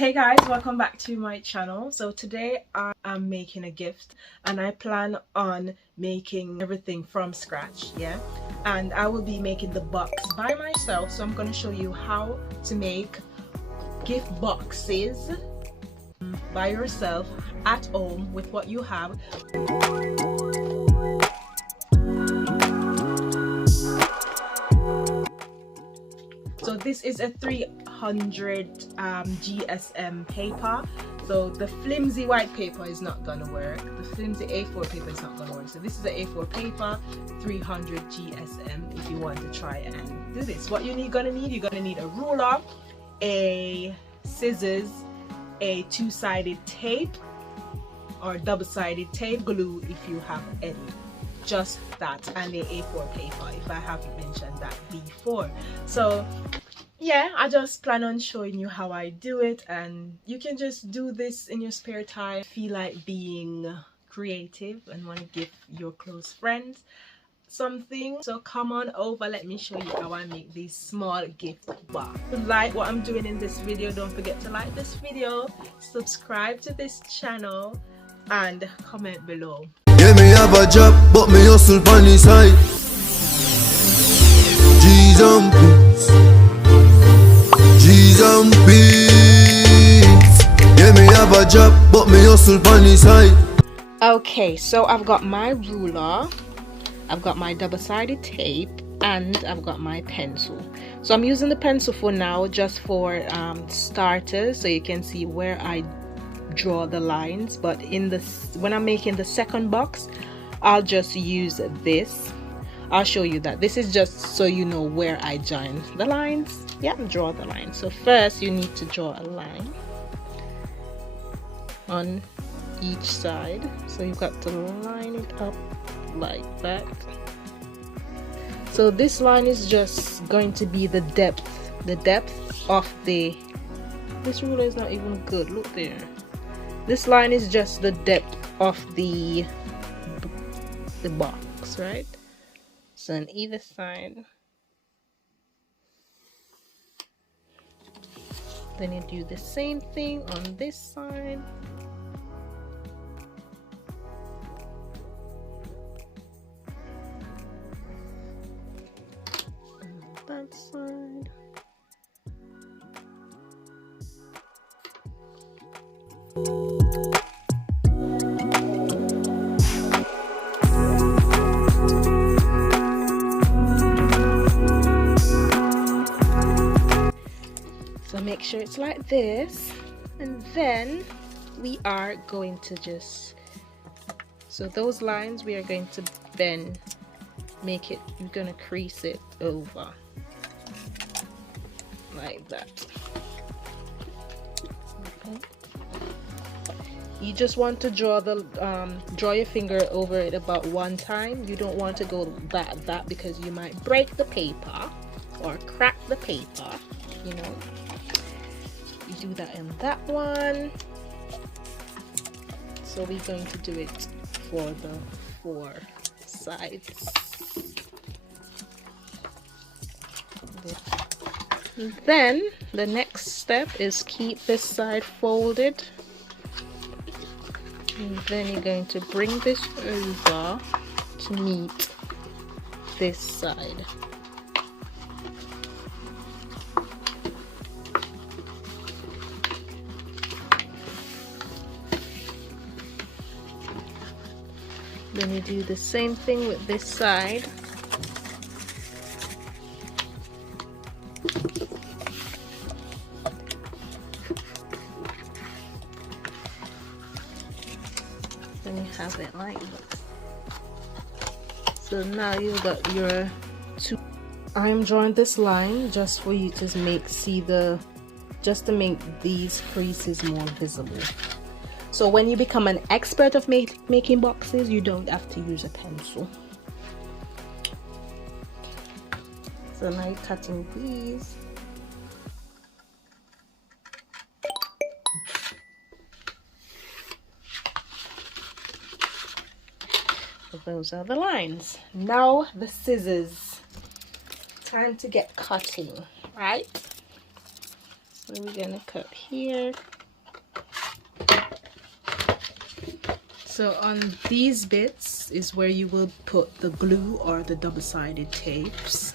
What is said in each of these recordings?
Hey guys, welcome back to my channel. So today I am making a gift and I plan on making everything from scratch, yeah, and I will be making the box by myself. So I'm going to show you how to make gift boxes by yourself at home with what you have. So this is a 300 GSM paper. So the flimsy white paper is not gonna work. The flimsy A4 paper is not gonna work. So this is an A4 paper, 300 GSM if you want to try and do this. What you're gonna need a ruler, a scissors, a two-sided tape or double-sided tape, glue if you have any. Just that, and the A4 paper if I haven't mentioned that before. So yeah, I just plan on showing you how I do it, and you can just do this in your spare time. Feel like being creative and want to give your close friends something, so come on over, let me show you how I make these small gift box. If you like what I'm doing in this video, don't forget to like this video, subscribe to this channel, and comment below. Yeah, me have a job, but me hustle on the side. G's and peace, G's and peace. Yeah, me have a job, but me hustle on the side. Okay, so I've got my ruler, I've got my double-sided tape, and I've got my pencil. So I'm using the pencil for now just for starters, so you can see where I draw the lines. But when I'm making the second box, I'll just use this. I'll show you that. This is just so you know where I join the lines. Yeah, draw the line. So first you need to draw a line on each side. So you've got to line it up like that. So this line is just going to be the depth of this ruler is not even good, look there. This line is just the depth of the box, right? So on either side, then you do the same thing on this side. That side. So make sure it's like this, and then we are going to just, so those lines we are going to then make it, we're going to crease it over like that. Okay. You just want to draw your finger over it about one time. You don't want to go that because you might break the paper or crack the paper, you know. You do that in that one. So we're going to do it for the 4 sides. Then the next step is keep this side folded, and then you're going to bring this over to meet this side. Then you do the same thing with this side. Then you have it like this. So now you've got your two. I'm drawing this line just for you to just to make these creases more visible. So when you become an expert of making boxes, you don't have to use a pencil. So now you're cutting these. So those are the lines. Now the scissors. Time to get cutting, right? So we're gonna cut here. So on these bits is where you will put the glue or the double-sided tapes.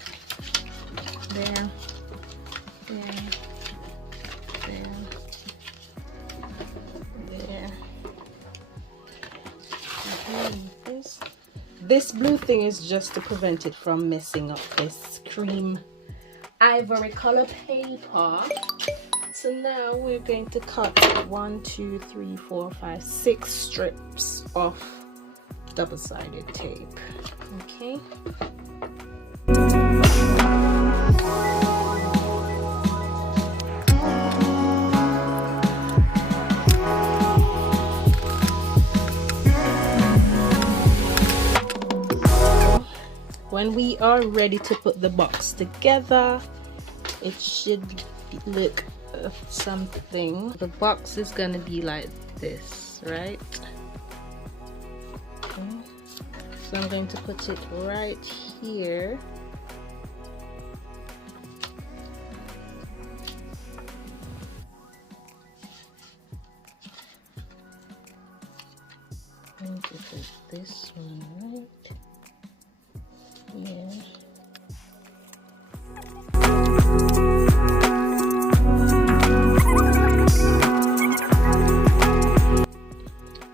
There, there, there. This blue thing is just to prevent it from messing up this cream ivory color paper. So now we're going to cut 1, 2, 3, 4, 5, 6 strips of double-sided tape. Okay. When we are ready to put the box together, it should look something. The box is gonna be like this, right? Okay. So I'm going to put it right here. I'm going to put this one right here.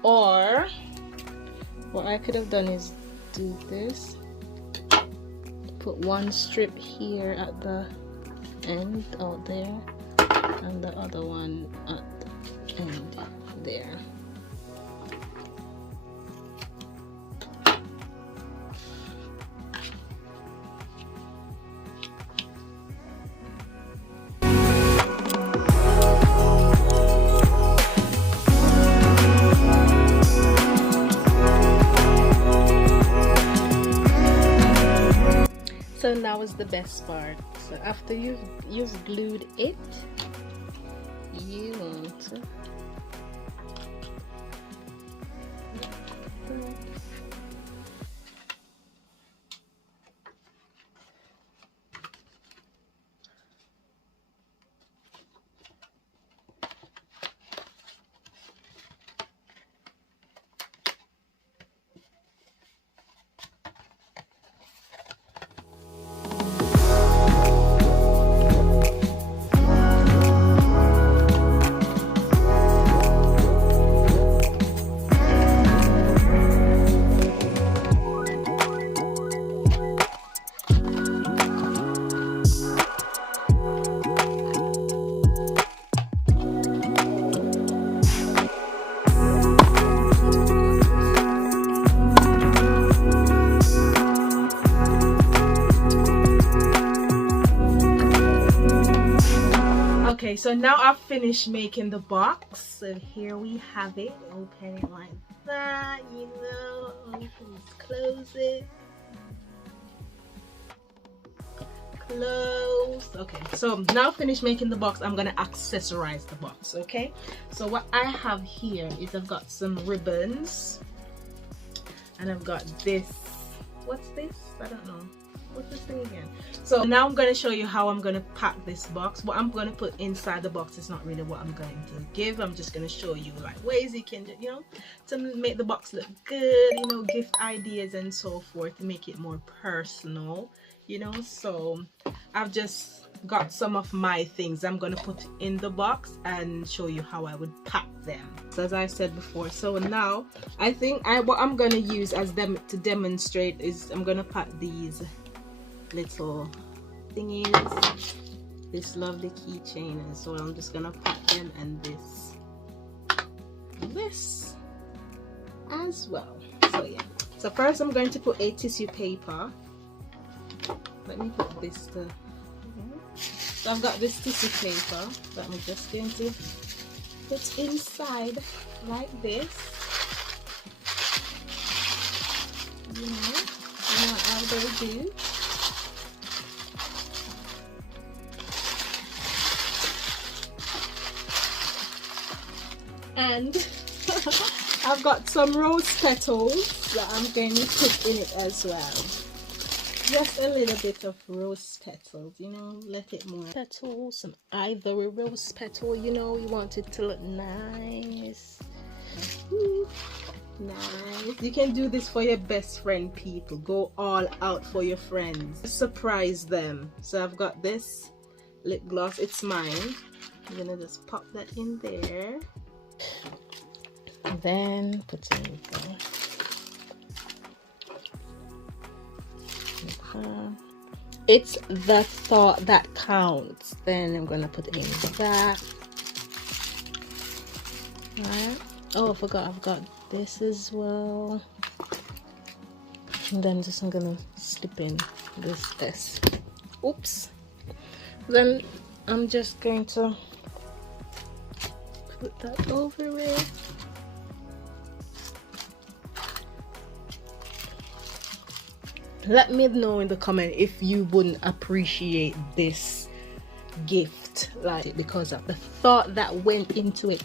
Or what I could have done is do this, put one strip here at the end out there and the other one at the end there. So now is the best part. So after you've glued it, you want to Okay, so now I've finished making the box. So here we have it. Open it like that, you know. Just close it. Close. Okay, so now finished making the box. I'm gonna accessorize the box. Okay, so what I have here is I've got some ribbons, and I've got this. What's this? I don't know. What's this thing again? So now I'm going to show you how I'm going to pack this box. What I'm going to put inside the box is not really what I'm going to give. I'm just going to show you like ways you can, you know, to make the box look good, you know, gift ideas and so forth, to make it more personal, you know. So I've just got some of my things I'm going to put in the box and show you how I would pack them. So as I said before, so now I think what I'm going to use as them to demonstrate is I'm going to pack these little thingies, this lovely keychain, and so I'm just gonna pack them, and this as well. So yeah, so first I'm going to put a tissue paper. Let me put this to so I've got this tissue paper that I'm just going to put inside like this, you know how they do. And I've got some rose petals that I'm going to put in it as well. Just a little bit of rose petals, you know, let it more petals, some ivory rose petal, you know, you want it to look nice. Nice. You can do this for your best friend, people. Go all out for your friends. Surprise them. So I've got this lip gloss. It's mine. I'm gonna just pop that in there. And then put it in there. It's the thought that counts. Then I'm gonna put in that. Alright. Oh, I forgot I've got this as well. And then I'm gonna slip in this S. Oops. Then I'm just going to put that over it. Let me know in the comment if you wouldn't appreciate this gift, like, because of the thought that went into it.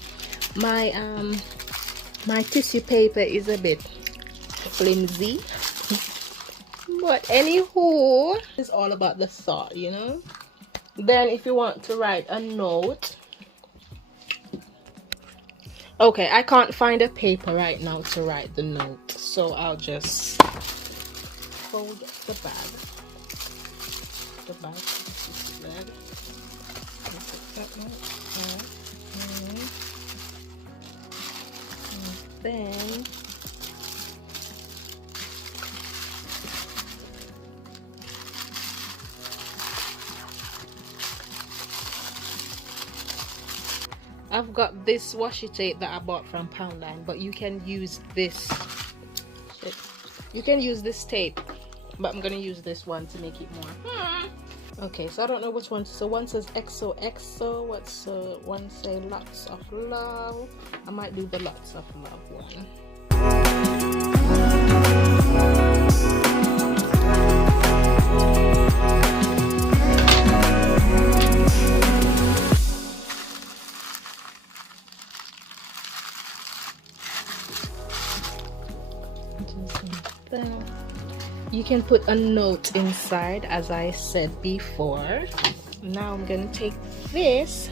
My my tissue paper is a bit flimsy, but anywho, it's all about the thought, you know. Then if you want to write a note, okay, I can't find a paper right now to write the note, so I'll just fold the bag. The bag. And then I've got this washi tape that I bought from Poundland, but you can use this. You can use this tape, but I'm gonna use this one to make it more. Okay, so I don't know which one. So one says XOXO. One say lots of love. I might do the lots of love one. You can put a note inside, as I said before. Now I'm gonna take this.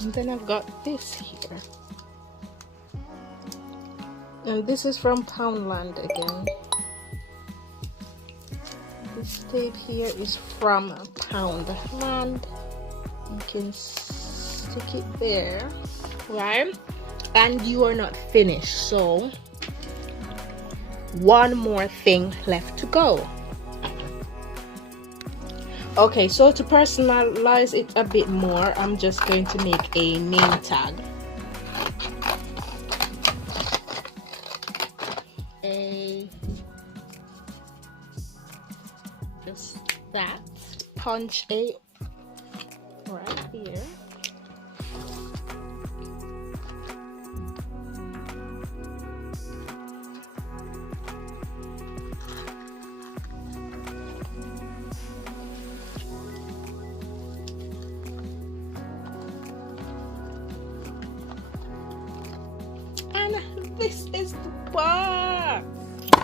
And then I've got this here, and this is from Poundland again. This tape here is from Poundland. You can stick it there, right? And you are not finished, so one more thing left to go. Okay, so to personalize it a bit more, I'm just going to make a name tag. Just that. Punch a right here. This is the box.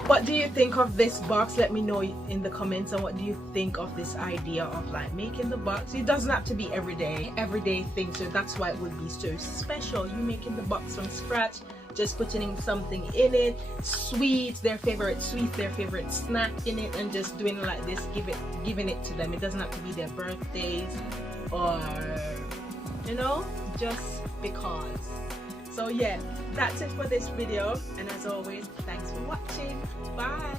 What do you think of this box? Let me know in the comments. And what do you think of this idea of like making the box? It doesn't have to be everyday thing, so that's why it would be so special. You making the box from scratch, just putting in something in it, sweets, their favorite sweet, their favorite snack in it, and just doing it like this, giving it to them. It doesn't have to be their birthdays, or you know, just because. So yeah, that's it for this video, and as always, thanks for watching. Bye.